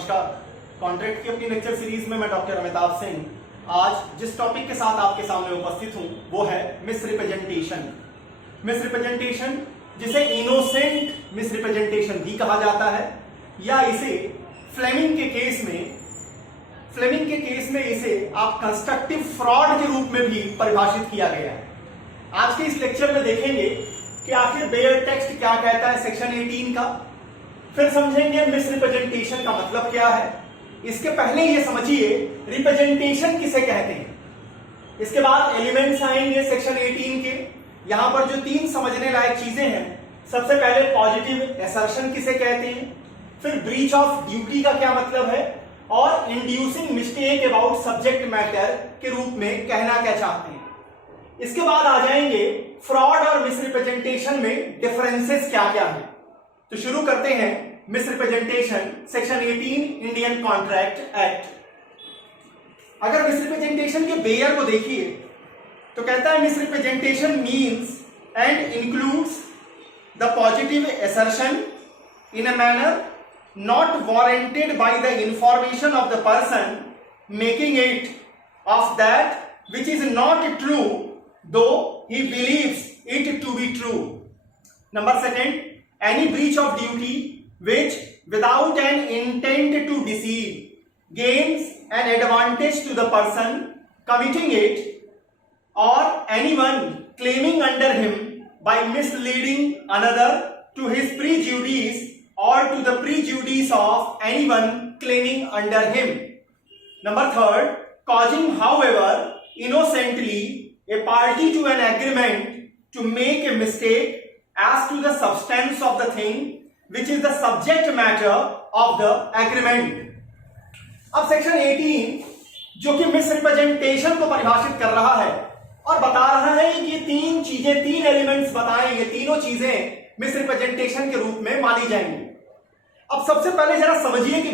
नमस्कार। कॉन्ट्रैक्ट की अपनी लेक्चर सीरीज में मैं डॉक्टर अमिताभ सिंह आज जिस टॉपिक के साथ आपके सामने उपस्थित हूं वो है मिसरिप्रेजेंटेशन। मिसरिप्रेजेंटेशन जिसे इनोसेंट मिसरिप्रेजेंटेशन भी कहा जाता है या इसे फ्लेमिंग के केस में इसे आप कंस्ट्रक्टिव फ्रॉड के रूप में भी परिभाषित किया गया है। आज के इस लेक्चर में देखेंगे कि आखिर बेयर टेक्स्ट क्या कहता है सेक्शन 18 का, फिर समझेंगे मिसरिप्रेजेंटेशन का मतलब क्या है। इसके पहले ये समझिए रिप्रेजेंटेशन किसे कहते हैं। इसके बाद एलिमेंट्स आएंगे सेक्शन 18 के। यहां पर जो तीन समझने लायक चीजें हैं, सबसे पहले पॉजिटिव एसर्शन किसे कहते हैं, फिर ब्रीच ऑफ ड्यूटी का क्या मतलब है और inducing mistake about subject matter के रूप में कहना क्या चाहते हैं। इसके बाद आ जाएंगे फ्रॉड और मिसरिप्रेजेंटेशन में डिफरेंसेस क्या क्या है। तो शुरू करते हैं misrepresentation section 18 Indian contract act. अगर मिसरिप्रेजेंटेशन के बेयर को देखिए तो कहता है misrepresentation means and includes the positive assertion in a manner not warranted by the information of the person making it of that which is not true though he believes it to be true. Number second, any breach of duty which without an intent to deceive gains an advantage to the person committing it or anyone claiming under him by misleading another to his prejudice or to the prejudice of anyone claiming under him. Number third, causing however innocently a party to an agreement to make a mistake as to the substance of the thing which is the subject matter of the agreement. अब section 18 जो कि misrepresentation को परिभाषित कर रहा है और बता रहा है कि ये तीन चीजें, तीन एलिमेंट्स बताएं, ये तीनों चीजें मिसरिप्रेजेंटेशन के रूप में मानी जाएंगी। अब सबसे पहले जरा समझिए कि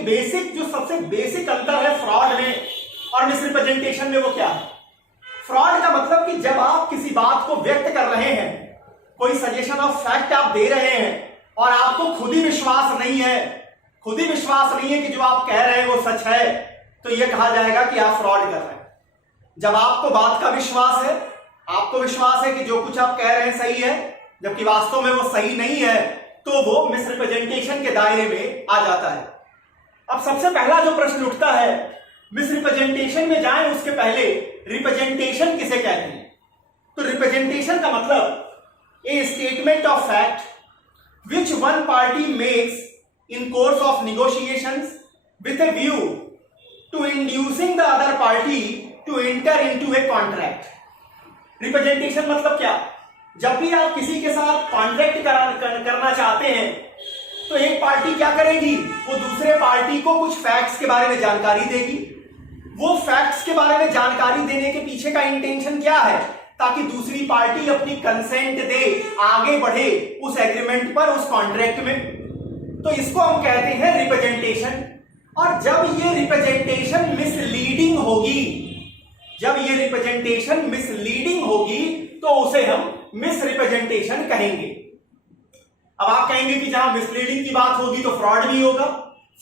सबसे बेसिक अंतर है फ्रॉड में और मिसरिप्रेजेंटेशन में वो क्या है। फ्रॉड का मतलब कि जब आप किसी बात को व्यक्त कर रहे हैं, कोई सजेशन ऑफ फैक्ट आप दे रहे हैं और आपको खुद ही विश्वास नहीं है कि जो आप कह रहे हैं वो सच है, तो यह कहा जाएगा कि आप फ्रॉड कर रहे हैं। जब आपको बात का विश्वास है, आपको विश्वास है कि जो कुछ आप कह रहे हैं सही है, जबकि वास्तव में वो सही नहीं है, तो वो मिसरिप्रेजेंटेशन के दायरे में आ जाता है। अब सबसे पहला जो प्रश्न उठता है, मिसरिप्रेजेंटेशन में जाएं उसके पहले रिप्रेजेंटेशन किसे कहते हैं। तो रिप्रेजेंटेशन का मतलब a statement of fact which one party makes in course of negotiations with a view to inducing the other party to enter into a contract. Representation मतलब क्या, जब भी आप किसी के साथ कॉन्ट्रैक्ट करना चाहते हैं तो एक पार्टी क्या करेगी, वो दूसरे पार्टी को कुछ फैक्ट्स के बारे में जानकारी देगी। वो फैक्ट्स के बारे में जानकारी देने के पीछे का इंटेंशन क्या है, ताकि दूसरी पार्टी अपनी कंसेंट दे, आगे बढ़े उस एग्रीमेंट पर, उस कॉन्ट्रैक्ट में। तो इसको हम कहते हैं रिप्रेजेंटेशन। और जब ये रिप्रेजेंटेशन मिसलीडिंग होगी तो उसे हम मिसरिप्रेजेंटेशन कहेंगे। अब आप कहेंगे कि जहां मिसलीडिंग की बात होगी तो फ्रॉड नहीं होगा।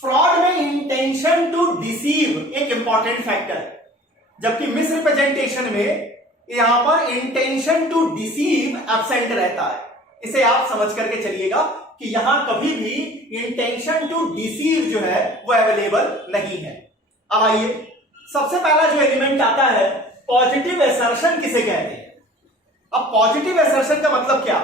फ्रॉड में इंटेंशन टू डिसीव एक इंपॉर्टेंट फैक्टर है, जबकि मिसरिप्रेजेंटेशन में यहां पर इंटेंशन टू डिसीव एब्सेंट रहता है। इसे आप समझ करके चलिएगा कि यहां कभी भी इंटेंशन टू डिसीव जो है वो अवेलेबल नहीं है। अब आइए, सबसे पहला जो एलिमेंट आता है पॉजिटिव असर्शन किसे कहते हैं। अब पॉजिटिव असर्शन का मतलब क्या,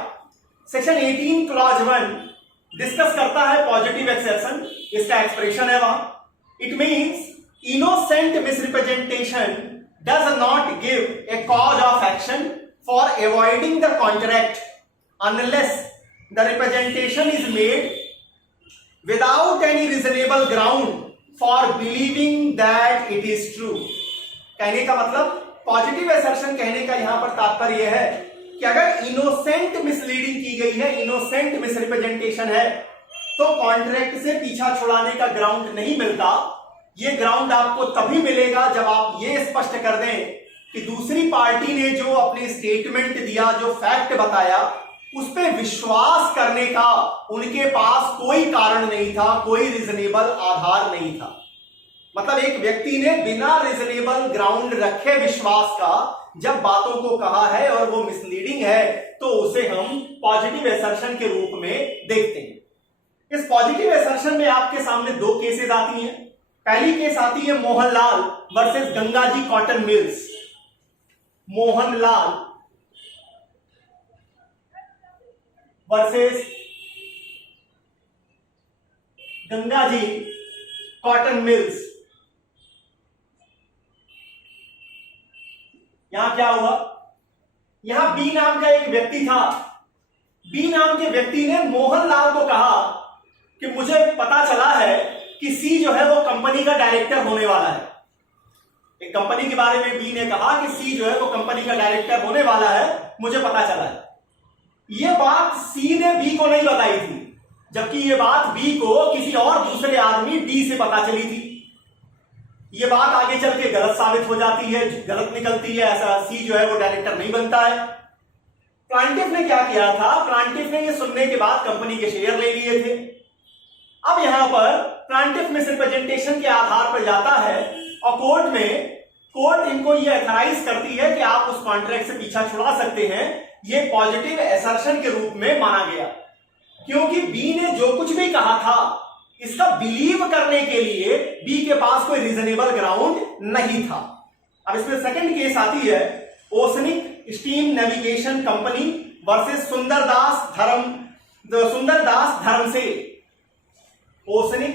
सेक्शन 18 क्लॉज 1 डिस्कस करता है पॉजिटिव असर्शन, इसका एक्सप्रेशन है वहां। It means innocent misrepresentation does not give a cause of action for avoiding the contract unless the representation is made without any reasonable ground for believing that it is true. कहने का मतलब, positive assertion कहने का यहां पर तात्पर्य है कि अगर इनोसेंट मिसलीडिंग की गई है, इनोसेंट मिसरिप्रेजेंटेशन है, तो कॉन्ट्रैक्ट से पीछा छुड़ाने का ग्राउंड नहीं मिलता। यह ग्राउंड आपको तभी मिलेगा जब आप ये स्पष्ट कर दें कि दूसरी पार्टी ने जो अपनी स्टेटमेंट दिया, जो फैक्ट बताया, उस पर विश्वास करने का उनके पास कोई कारण नहीं था, कोई रीजनेबल आधार नहीं था। मतलब एक व्यक्ति ने बिना रीजनेबल ग्राउंड रखे विश्वास का जब बातों को कहा है और वो मिसलीडिंग है, तो उसे हम पॉजिटिव एसर्शन के रूप में देखते हैं। इस पॉजिटिव एसर्शन में आपके सामने दो केसेस आती हैं। पहली केस आती है Mohanlal versus Gangaji cotton mills. Mohanlal versus Gangaji cotton mills. यहां क्या हुआ, यहां बी नाम का एक व्यक्ति था। बी नाम के व्यक्ति ने मोहनलाल को कहा कि मुझे पता चला है कि सी जो है वो कंपनी का डायरेक्टर होने वाला है। एक कंपनी के बारे में बी ने कहा कि सी जो है वो कंपनी का डायरेक्टर होने वाला है, मुझे पता चला है। यह बात सी ने बी को नहीं बताई थी, जबकि यह बात बी को किसी और दूसरे आदमी डी से पता चली थी। यह बात आगे चल के गलत साबित हो जाती है, गलत निकलती है। ऐसा सी जो है वो डायरेक्टर नहीं बनता है। प्लांटिफ ने क्या किया था, प्लांटिफ ने यह सुनने के बाद कंपनी के शेयर ले लिए थे। अब यहां पर प्लांटिफ मिसरिप्रेजेंटेशन के आधार पर जाता है और कोर्ट इनको यह अथराइज करती है कि आप उस कॉन्ट्रैक्ट से पीछा छुड़ा सकते हैं। यह पॉजिटिव एसर्शन के रूप में माना गया, क्योंकि बी ने जो कुछ भी कहा था इसका बिलीव करने के लिए बी के पास कोई रीजनेबल ग्राउंड नहीं था। अब इसमें सेकंड केस आती है oceanic steam navigation company versus Sundardas धर्म से। Oceanic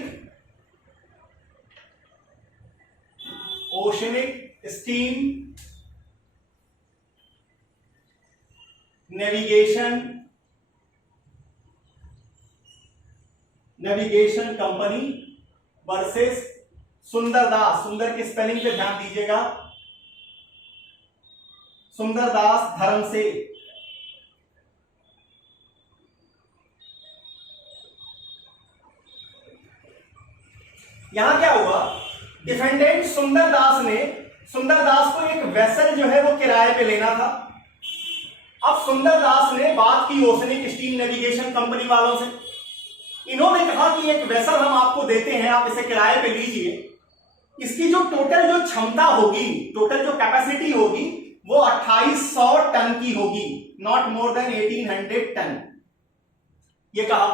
steam navigation company versus Sundardas. सुंदर के स्पेलिंग पे ध्यान दीजिएगा, सुंदरदास धर्म से। यहां क्या हुआ, डिफेंडेंट सुंदरदास को एक वेसल जो है वो किराए पे लेना था। अब सुंदरदास ने बात की ओसनिक स्टीम नेविगेशन कंपनी वालों से। इन्होंने कहा कि एक वेसल हम आपको देते हैं, आप इसे किराए पे लीजिए। इसकी जो टोटल जो क्षमता होगी, टोटल जो कैपेसिटी होगी वो 2800 टन की होगी, नॉट मोर देन 1800 टन। ये कहा।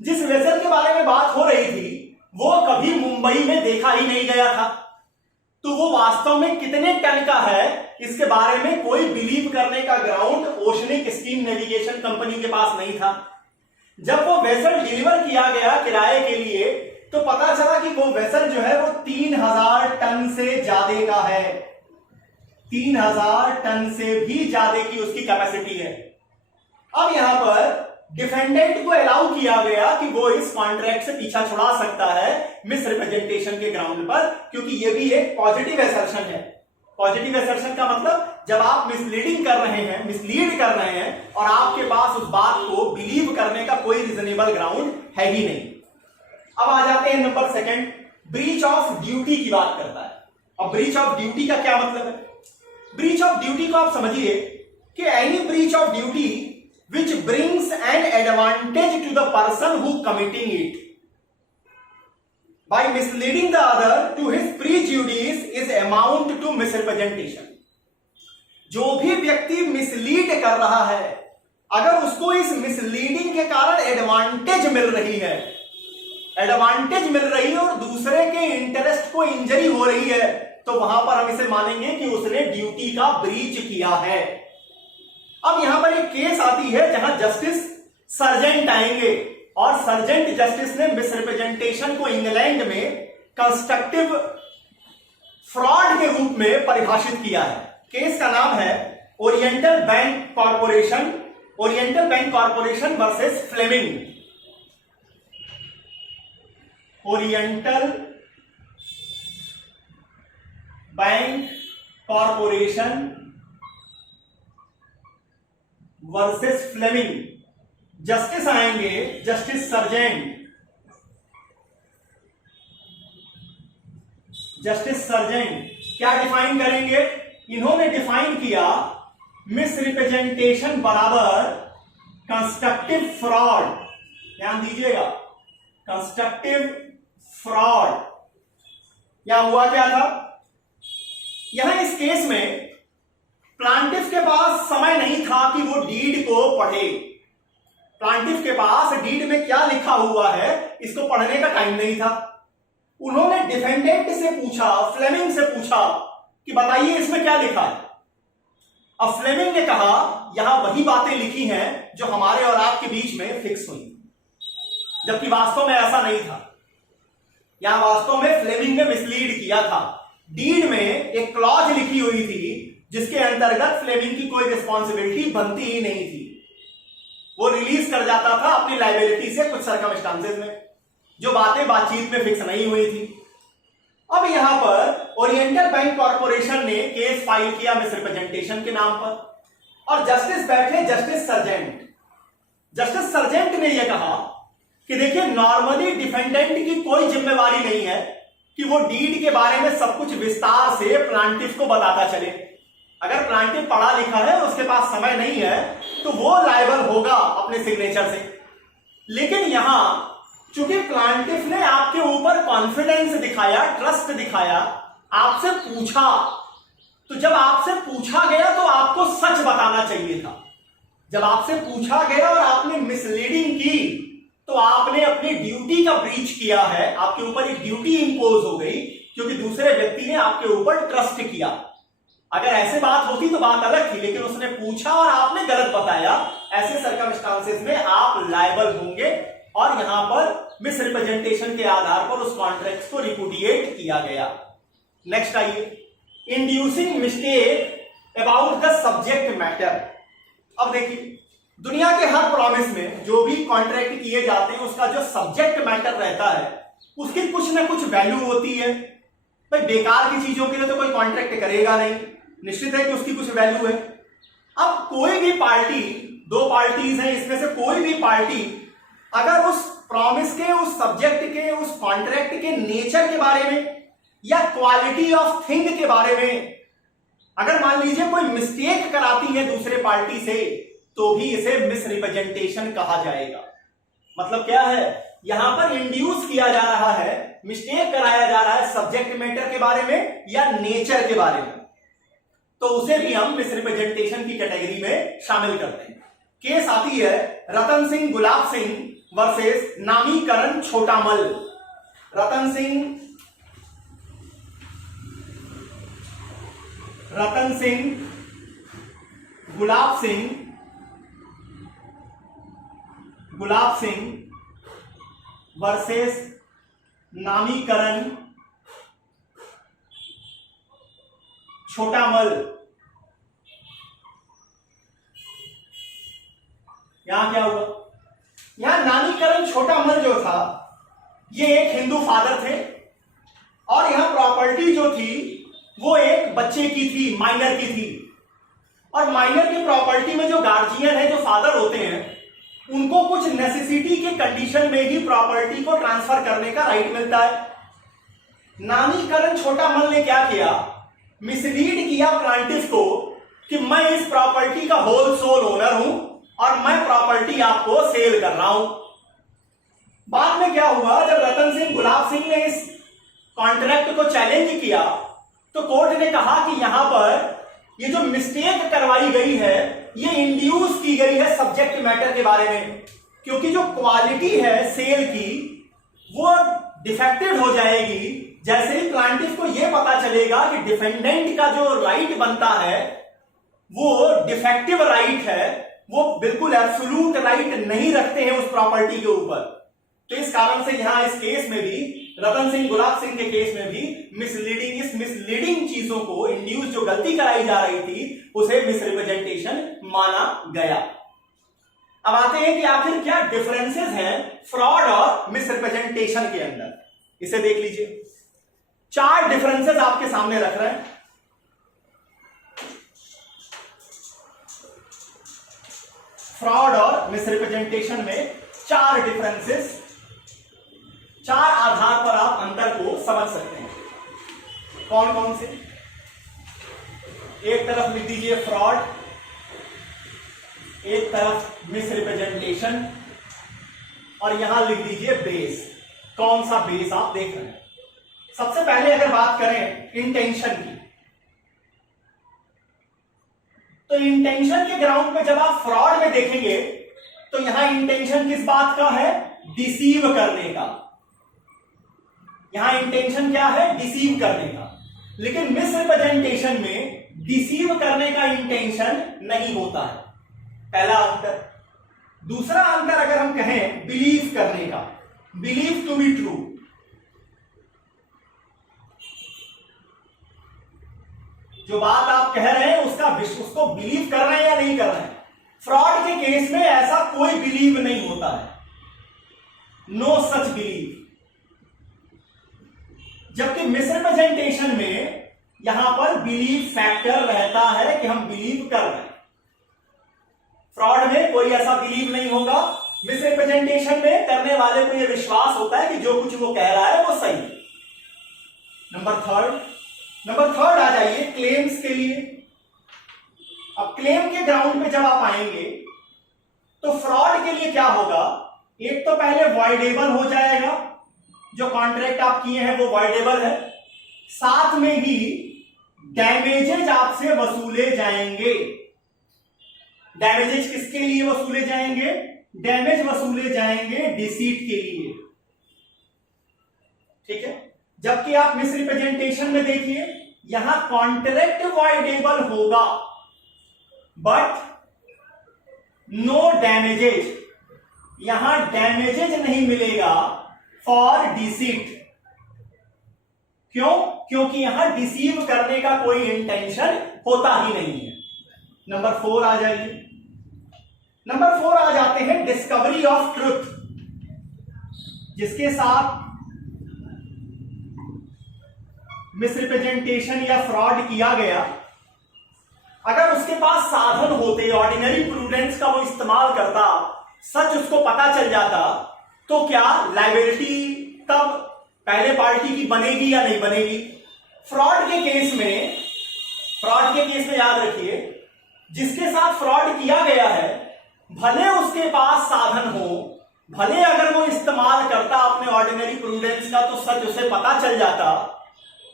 जिस वेसल के बारे में बात हो रही थी वो कभी मुंबई में देखा ही नहीं गया था, तो वो वास्तव में कितने टन का है इसके बारे में कोई बिलीव करने का ground oceanic steam navigation company के पास नहीं था। जब वो वेसल डिलीवर किया गया किराए के लिए, तो पता चला कि वो वेसल जो है वो 3000 टन से ज्यादा का है। 3000 टन से भी ज्यादा की उसकी कैपेसिटी है। अब यहां पर डिफेंडेंट को अलाउ किया गया कि वो इस कॉन्ट्रैक्ट से पीछा छुड़ा सकता है मिस रिप्रेजेंटेशन के ग्राउंड पर, क्योंकि ये भी एक पॉजिटिव एसर्शन है। पॉजिटिव एसर्शन का मतलब जब आप मिसलीड कर रहे हैं और आपके पास उस बात को बिलीव करने का कोई रीजनेबल ग्राउंड है ही नहीं। अब आ जाते हैं number second, breach of duty की बात करता है। अब ब्रीच ऑफ ड्यूटी का क्या मतलब है? ब्रीच ऑफ ड्यूटी को आप समझिए कि any breach of duty which brings an advantage to the person who committing it by misleading the other to his prejudice is amount to misrepresentation। जो भी व्यक्ति मिसलीड कर रहा है, अगर उसको इस मिसलीडिंग के कारण एडवांटेज मिल रही है और दूसरे के इंटरेस्ट को इंजरी हो रही है, तो वहां पर हम इसे मानेंगे कि उसने ड्यूटी का ब्रीच किया है। अब यहां पर एक केस आती है जहां जस्टिस सर्जेंट आएंगे और सर्जेंट जस्टिस ने मिसरिप्रेजेंटेशन को इंग्लैंड में कंस्ट्रक्टिव फ्रॉड के रूप में परिभाषित किया है। केस का नाम है Oriental Bank Corporation versus Fleming. Oriental Bank Corporation versus Fleming. Justice आएंगे, जस्टिस सर्जेंट क्या डिफाइन करेंगे? इन्होंने डिफाइन किया मिस रिप्रेजेंटेशन बराबर कंस्ट्रक्टिव फ्रॉड, ध्यान दीजिएगा, कंस्ट्रक्टिव फ्रॉड। यहां हुआ क्या था, यहां इस केस में प्लांटिफ के पास समय नहीं था कि वो डीड को पढ़े। प्लांटिफ के पास डीड में क्या लिखा हुआ है इसको पढ़ने का टाइम नहीं था। उन्होंने डिफेंडेंट से पूछा, फ्लेमिंग से पूछा कि बताइए इसमें क्या लिखा है। अब फ्लेमिंग ने कहा यहां वही बातें लिखी हैं जो हमारे और आपके बीच में फिक्स हुई, जबकि वास्तव में ऐसा नहीं था। यहां वास्तव में फ्लेमिंग ने मिसलीड किया था। डीड में एक क्लॉज लिखी हुई थी जिसके अंतर्गत फ्लेमिंग की कोई रिस्पॉन्सिबिलिटी बनती ही नहीं थी। वो रिलीज कर जाता था अपनी लायबिलिटी से कुछ सर्कमस्टांसेस में, जो बातें बातचीत में फिक्स नहीं हुई थी। अब यहां पर ओरिएंटल बैंक कॉर्पोरेशन ने केस फाइल किया मिसरिप्रेजेंटेशन के नाम पर, और जस्टिस बैठे जस्टिस सर्जेंट। जस्टिस सर्जेंट ने यह कहा कि देखिए नॉर्मली डिफेंडेंट की कोई जिम्मेवारी नहीं है कि वो डीड के बारे में सब कुछ विस्तार से प्लांटिफ को बताता चले। अगर प्लांटिफ पढ़ा लिखा है, उसके पास समय नहीं है, तो वो लायबल होगा अपने सिग्नेचर से। लेकिन यहां चूंकि प्लांटिफ ने आपके ऊपर कॉन्फिडेंस दिखाया, ट्रस्ट दिखाया, आपसे पूछा, तो जब आपसे पूछा गया तो आपको सच बताना चाहिए था। जब आपसे पूछा गया और आपने मिसलीडिंग की तो आपने अपनी ड्यूटी का ब्रीच किया है। आपके ऊपर एक ड्यूटी इंपोज हो गई क्योंकि दूसरे व्यक्ति ने आपके ऊपर ट्रस्ट किया। अगर ऐसे बात होती तो बात अलग थी, लेकिन उसने पूछा और आपने गलत बताया। ऐसे सर्कमस्टांसेस में आप लायबल होंगे और यहां पर मिसरिप्रेजेंटेशन के आधार पर उस कॉन्ट्रैक्ट को रिपुडिएट किया गया। नेक्स्ट आइए, inducing mistake about the subject matter. अब देखिए दुनिया के हर प्रॉमिस में जो भी कॉन्ट्रैक्ट किए जाते हैं उसका जो सब्जेक्ट मैटर रहता है उसकी कुछ ना कुछ वैल्यू होती है। भाई बेकार की चीजों के लिए तो कोई कॉन्ट्रैक्ट करेगा नहीं, निश्चित है कि उसकी कुछ वैल्यू है। अब कोई भी पार्टी, दो पार्टीज हैं, इसमें से कोई भी पार्टी अगर उस प्रॉमिस के, उस सब्जेक्ट के, उस कॉन्ट्रैक्ट के नेचर के बारे में या क्वालिटी ऑफ थिंग के बारे में अगर मान लीजिए कोई मिस्टेक कराती है दूसरे पार्टी से, तो भी इसे मिसरिप्रेजेंटेशन कहा जाएगा। मतलब क्या है, यहां पर इंड्यूस किया जा रहा है, मिस्टेक कराया जा रहा है सब्जेक्ट मैटर के बारे में या नेचर के बारे में, तो उसे भी हम मिसरिप्रेजेंटेशन की कैटेगरी में शामिल करते हैं। केस आती है रतन सिंह गुलाब सिंह वर्सेस नामीकरण छोटामल। रतन सिंह गुलाब सिंह वर्सेस नामीकरण छोटामल। यहां क्या हुआ, यहां नामीकरण छोटामल जो था ये एक हिंदू फादर थे और यहां प्रॉपर्टी जो थी वो एक बच्चे की थी, माइनर की थी। और माइनर की प्रॉपर्टी में जो गार्जियन है, जो फादर होते हैं, उनको कुछ नेसेसिटी के कंडीशन में ही प्रॉपर्टी को ट्रांसफर करने का राइट मिलता है। नामीकरण छोटामल ने क्या किया, मिसलीड किया प्लांटिफ को कि मैं इस प्रॉपर्टी का होल सोल ओनर हूं और मैं प्रॉपर्टी आपको सेल कर रहा हूं। बाद में क्या हुआ, जब रतन सिंह गुलाब सिंह ने इस कॉन्ट्रैक्ट को चैलेंज किया तो कोर्ट ने कहा कि यहां पर ये जो मिस्टेक करवाई गई है ये इंड्यूस की गई है सब्जेक्ट मैटर के बारे में, क्योंकि जो क्वालिटी है सेल की वो डिफेक्टिव हो जाएगी जैसे ही प्लांटिफ को यह पता चलेगा कि डिफेंडेंट का जो राइट बनता है वो डिफेक्टिव राइट है, वो बिल्कुल एब्सोल्यूट राइट नहीं रखते हैं उस प्रॉपर्टी के ऊपर। तो इस कारण से यहां इस केस में भी, रतन सिंह गुलाब सिंह के केस में भी इस मिसलीडिंग चीजों को, इंड्यूस जो गलती कराई जा रही थी उसे मिसरिप्रेजेंटेशन माना गया। अब आते हैं कि आखिर क्या डिफरेंसेस हैं फ्रॉड और मिसरिप्रेजेंटेशन के अंदर, इसे देख लीजिए। 4 डिफरेंसेस आपके सामने रख रहे हैं। फ्रॉड और मिसरिप्रेजेंटेशन में 4 डिफरेंसेस, 4 आधार पर आप अंतर को समझ सकते हैं। कौन कौन से? एक तरफ लिख दीजिए फ्रॉड, एक तरफ मिस रिप्रेजेंटेशन और यहां लिख दीजिए बेस। कौन सा बेस आप देख रहे हैं? सबसे पहले अगर बात करें इंटेंशन की, तो इंटेंशन के ग्राउंड पे जब आप फ्रॉड में देखेंगे तो यहां इंटेंशन किस बात का है? डिसीव करने का। यहां इंटेंशन क्या है? डिसीव करने का। लेकिन मिस रिप्रेजेंटेशन में डिसीव करने का इंटेंशन नहीं होता है, पहला अंतर। दूसरा अंतर अगर हम कहें बिलीव करने का, बिलीव टू बी ट्रू। जो बात आप कह रहे हैं उसको बिलीव कर रहे हैं या नहीं कर रहे हैं। फ्रॉड के केस में ऐसा कोई बिलीव नहीं होता है, नो सच बिलीव। जबकि मिसरिप्रेजेंटेशन में यहां पर बिलीव फैक्टर रहता है कि हम बिलीव कर रहे हैं। फ्रॉड में कोई ऐसा बिलीव नहीं होगा। मिसरिप्रेजेंटेशन में करने वाले को यह विश्वास होता है कि जो कुछ वो कह रहा है वो सही है। नंबर थर्ड आ जाइए क्लेम्स के लिए। अब क्लेम के ग्राउंड पे जब आप आएंगे तो फ्रॉड के लिए क्या होगा? एक तो पहले वॉइडेबल हो जाएगा, जो कॉन्ट्रैक्ट आप किए हैं वो वॉइडेबल है। साथ में ही डैमेजेज आपसे वसूले जाएंगे। डैमेजेज किसके लिए वसूले जाएंगे? डैमेज वसूले जाएंगे डिसीट के लिए, ठीक है। जबकि आप मिसरिप्रेजेंटेशन में देखिए यहां कॉन्ट्रैक्ट वॉइडेबल होगा बट नो डैमेजेज, यहां डैमेजेज नहीं मिलेगा फॉर डिसीट। क्यों? क्योंकि यहां डिसीव करने का कोई इंटेंशन होता ही नहीं है। नंबर 4 आ जाइए। नंबर 4 आ जाते हैं डिस्कवरी ऑफ ट्रुथ। जिसके साथ मिसरिप्रेजेंटेशन या फ्रॉड किया गया, अगर उसके पास साधन होते, ऑर्डिनरी प्रूडेंस का वो इस्तेमाल करता, सच उसको पता चल जाता, तो क्या लायबिलिटी तब पहले पार्टी की बनेगी या नहीं बनेगी? फ्रॉड के केस में याद रखिए, जिसके साथ फ्रॉड किया गया है भले उसके पास साधन हो, भले अगर वो इस्तेमाल करता अपने ऑर्डिनरी प्रूडेंस का तो सच उसे पता चल जाता,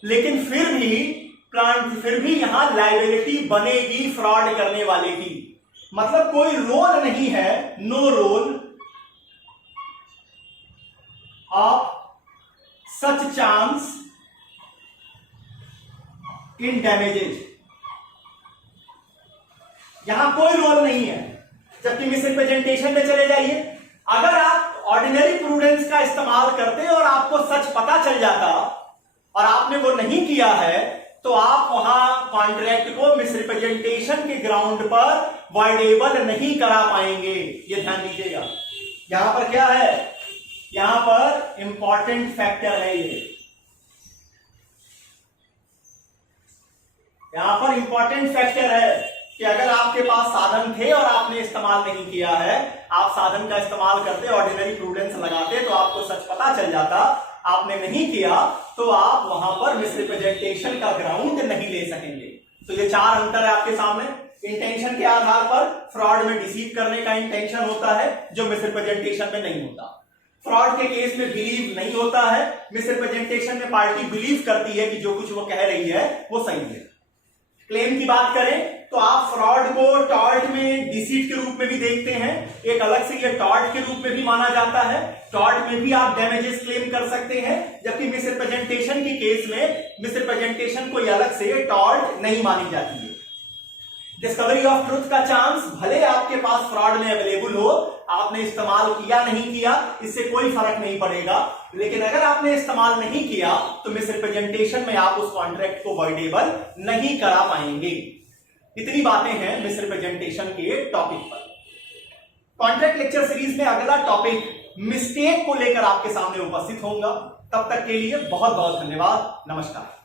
लेकिन फिर भी यहां लायबिलिटी बनेगी फ्रॉड करने वाले की। मतलब कोई रोल नहीं है, no role of such chance in damages. यहां कोई रोल नहीं है। जबकि मिसरिप्रेजेंटेशन में चले जाइए, अगर आप ऑर्डिनरी प्रूडेंस का इस्तेमाल करते और आपको सच पता चल जाता और आपने वो नहीं किया है, तो आप वहां कॉन्ट्रैक्ट को मिसरिप्रेजेंटेशन के ग्राउंड पर वॉइडेबल नहीं करा पाएंगे। ये ध्यान दीजिएगा। यहां पर क्या है? यहां पर इंपॉर्टेंट फैक्टर है ये। यहां पर इंपॉर्टेंट फैक्टर है कि अगर आपके पास साधन थे और आपने इस्तेमाल नहीं किया है, आप साधन का इस्तेमाल करते, ऑर्डिनरी प्रूडेंस लगाते, तो आपको सच पता चल जाता, आपने नहीं किया तो आप वहां पर मिसरिप्रेजेंटेशन का ग्राउंड नहीं ले सकेंगे। तो ये 4 अंतर है आपके सामने। इंटेंशन के आधार पर फ्रॉड में डिसीव करने का इंटेंशन होता है, जो मिसरिप्रेजेंटेशन में नहीं होता। फ्रॉड के केस में बिलीव नहीं होता है, मिसरिप्रेजेंटेशन में पार्टी बिलीव करती है कि जो कुछ वो कह रही है वो सही है। क्लेम की बात करें तो आप फ्रॉड को टॉर्ट में डिसीट के रूप में भी देखते हैं, एक अलग से ये टॉर्ट के रूप में भी माना जाता है। टॉर्ट में भी आप डैमेजेस क्लेम कर सकते हैं, जबकि मिसरिप्रेजेंटेशन के केस में मिसरिप्रेजेंटेशन कोई अलग से टॉर्ट नहीं मानी जाती है। डिस्कवरी ऑफ ट्रुथ का चांस भले आपके पास फ्रॉड में अवेलेबल हो, आपने इस्तेमाल किया नहीं किया इससे कोई फर्क नहीं पड़ेगा, लेकिन अगर आपने इस्तेमाल नहीं किया तो मिसरिप्रेजेंटेशन में आप उस कॉन्ट्रैक्ट को वॉइडेबल नहीं करा पाएंगे। इतनी बातें हैं मिसरिप्रेजेंटेशन के टॉपिक पर। कॉन्ट्रैक्ट लेक्चर सीरीज में अगला टॉपिक मिस्टेक को लेकर आपके सामने उपस्थित होगा। तब तक के लिए बहुत बहुत धन्यवाद। नमस्कार।